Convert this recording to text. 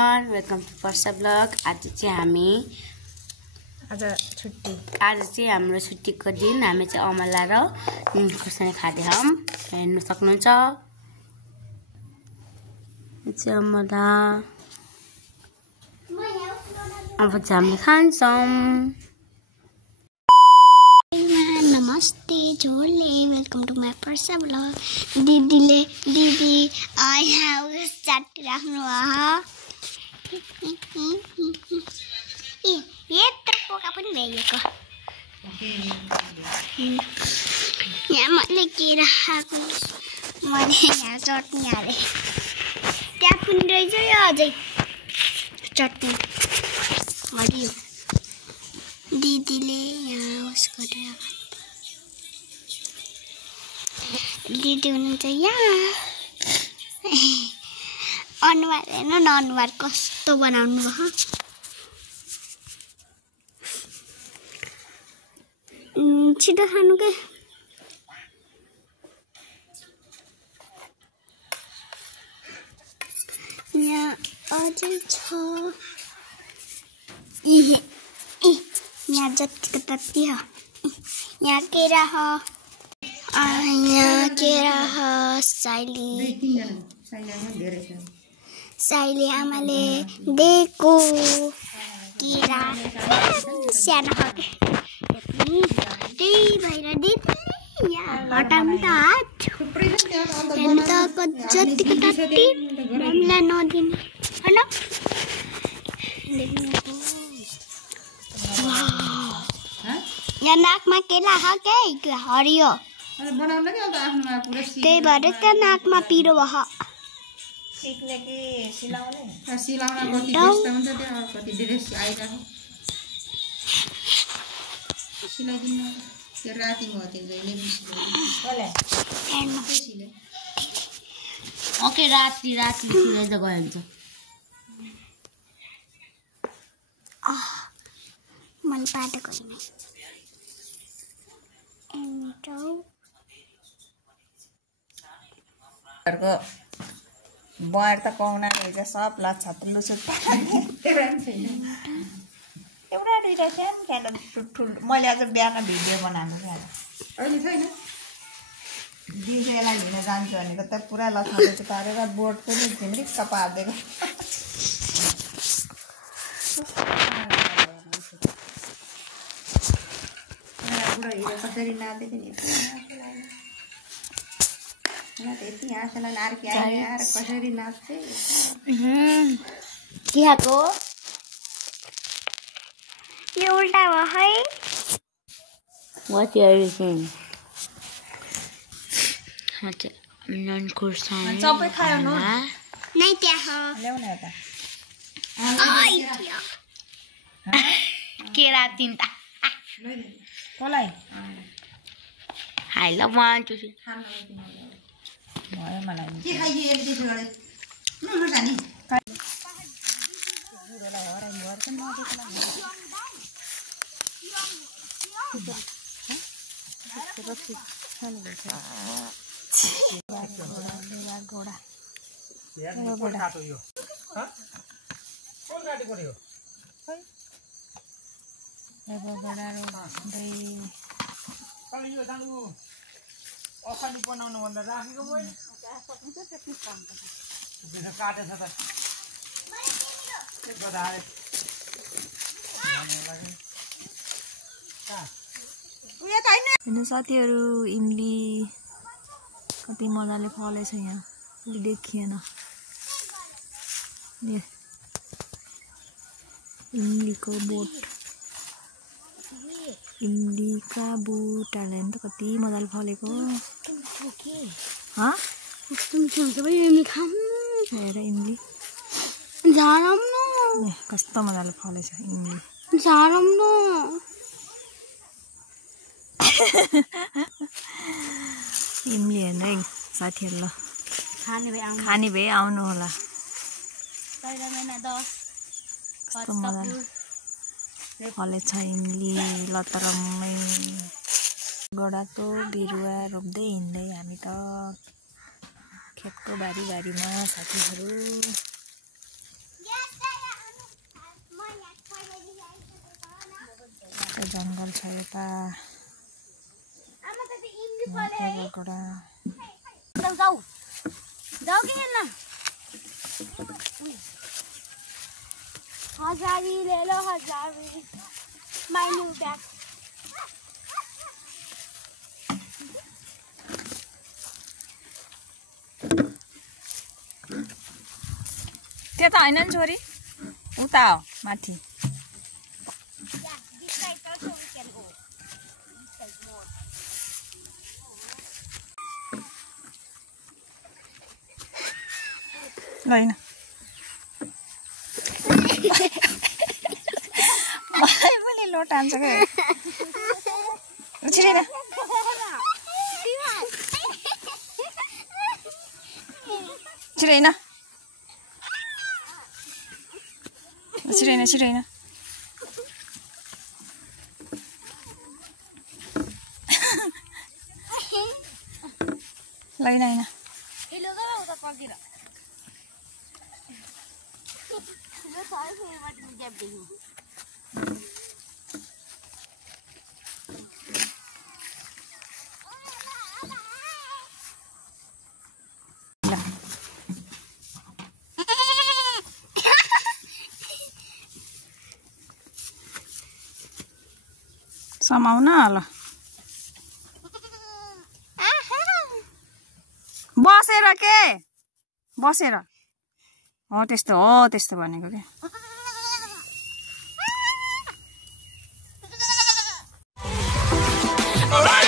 Welcome to Parsa blog. आज चाहिँ हाम्रो छुट्टीको दिन। हामी चाहिँ अमला र खुर्सानी खाँदैछौँ। हेर्नु सक्नुहुन्छ चाहिँ अमला। अब चाहिँ हामी खान्छौँ। नमस्ते झोले, welcome to my Parsa blog. दिदी आई हेभ चाटी राख्नु यत्रो पोका पनि भइएको। यहाँ मैले के राखेको, मैले यहाँ चटनी हालेँ। त्यहाँ पनि रहेछ यो अझै चटनी हरियो। दिदीले यहाँ उस गरेर दिदी हुनुहुन्छ यहाँ। अनुहार हेर्नु न, अनुहार कस्तो बनाउनु भयो। छिटो खानु के। यहाँ अझै छ। यहाँ जतिको तति हो। यहाँ केरा हो, यहाँ केरा हो। साइली आमाले दिएको केरा सानो खालको। त्यही भएर दिदी यहाँ हटाउनु त हात। हेर्नु त जतिको तति हामीलाई नदिने होइन। यहाँ नाकमा केला हो के हरियो, त्यही भएर त नाकमा पिरो भयो। ओके राति सिलाइदा गयो हुन्छ। मैले पाटेको छैन। बयर त पाहुना रहेछ, सब लच्छा लुसुट एउटा दुइटा सानो ठुल्ठुलो। मैले आज बिहान भिडियो बनाएको थिएँ। अहिले छैन। दिदीलाई लिन जान्छु भनेको त पुरा लच्छा लुसुट पारेर बोर्ड पनि झिम्रिक्क पारिदिएको। कसरी नाच्दै यति हाँसेर नार्की आएर कसरी नाच्थे चियाको यो उल्टा भयो है। What are you saying? नन खुर्सानी सबै खायो न। नै त्यहाँ ल्याउन एउटा केरा तिनटा कसलाई हाइ ल 1 2 3 भयो मलाई के खाइए त्यसो गरे न जानी बुढोलाई हराइ भर्छ नदेख्ला रक्सी खानु भन्छ। घोडा कोन काट्यो यो? कोन काट्यो पर्यो? घोडा यो दानु अखाली बनाउनु भन्दा राखेको मैले काटेछ त होइन साथीहरू, इमली कति मजाले फलेछ। यहाँ अलि देखिएन। इमलीको बोट, इमलीका बोटहरूले नि त कति मजाले फलेको। हेर इमली कस्तो मजाले फलेछ इमली। इमली हेर्नु है साथीहरू, ल खाने भए आउनु होला। कस्तो मजाले फलेछ इमली लतरम्मै। गोडाको बिरुवा रोप्दै हिँड्दै हामी त खेतको बारीमा साथीहरू। जङ्गल छ यता जाऊ कि हेर्न हजारी ले लो हजारी माय न्यू बैग त्यता हैन नि छोरी उता हो माथि लैन मलाई पनि लोट हान्छ क्या छिरेन छिरेन छिरेन छिरेन लैन हैन समाउन ल बसेर के बसेर हो त्यस्तो भनेको के Oh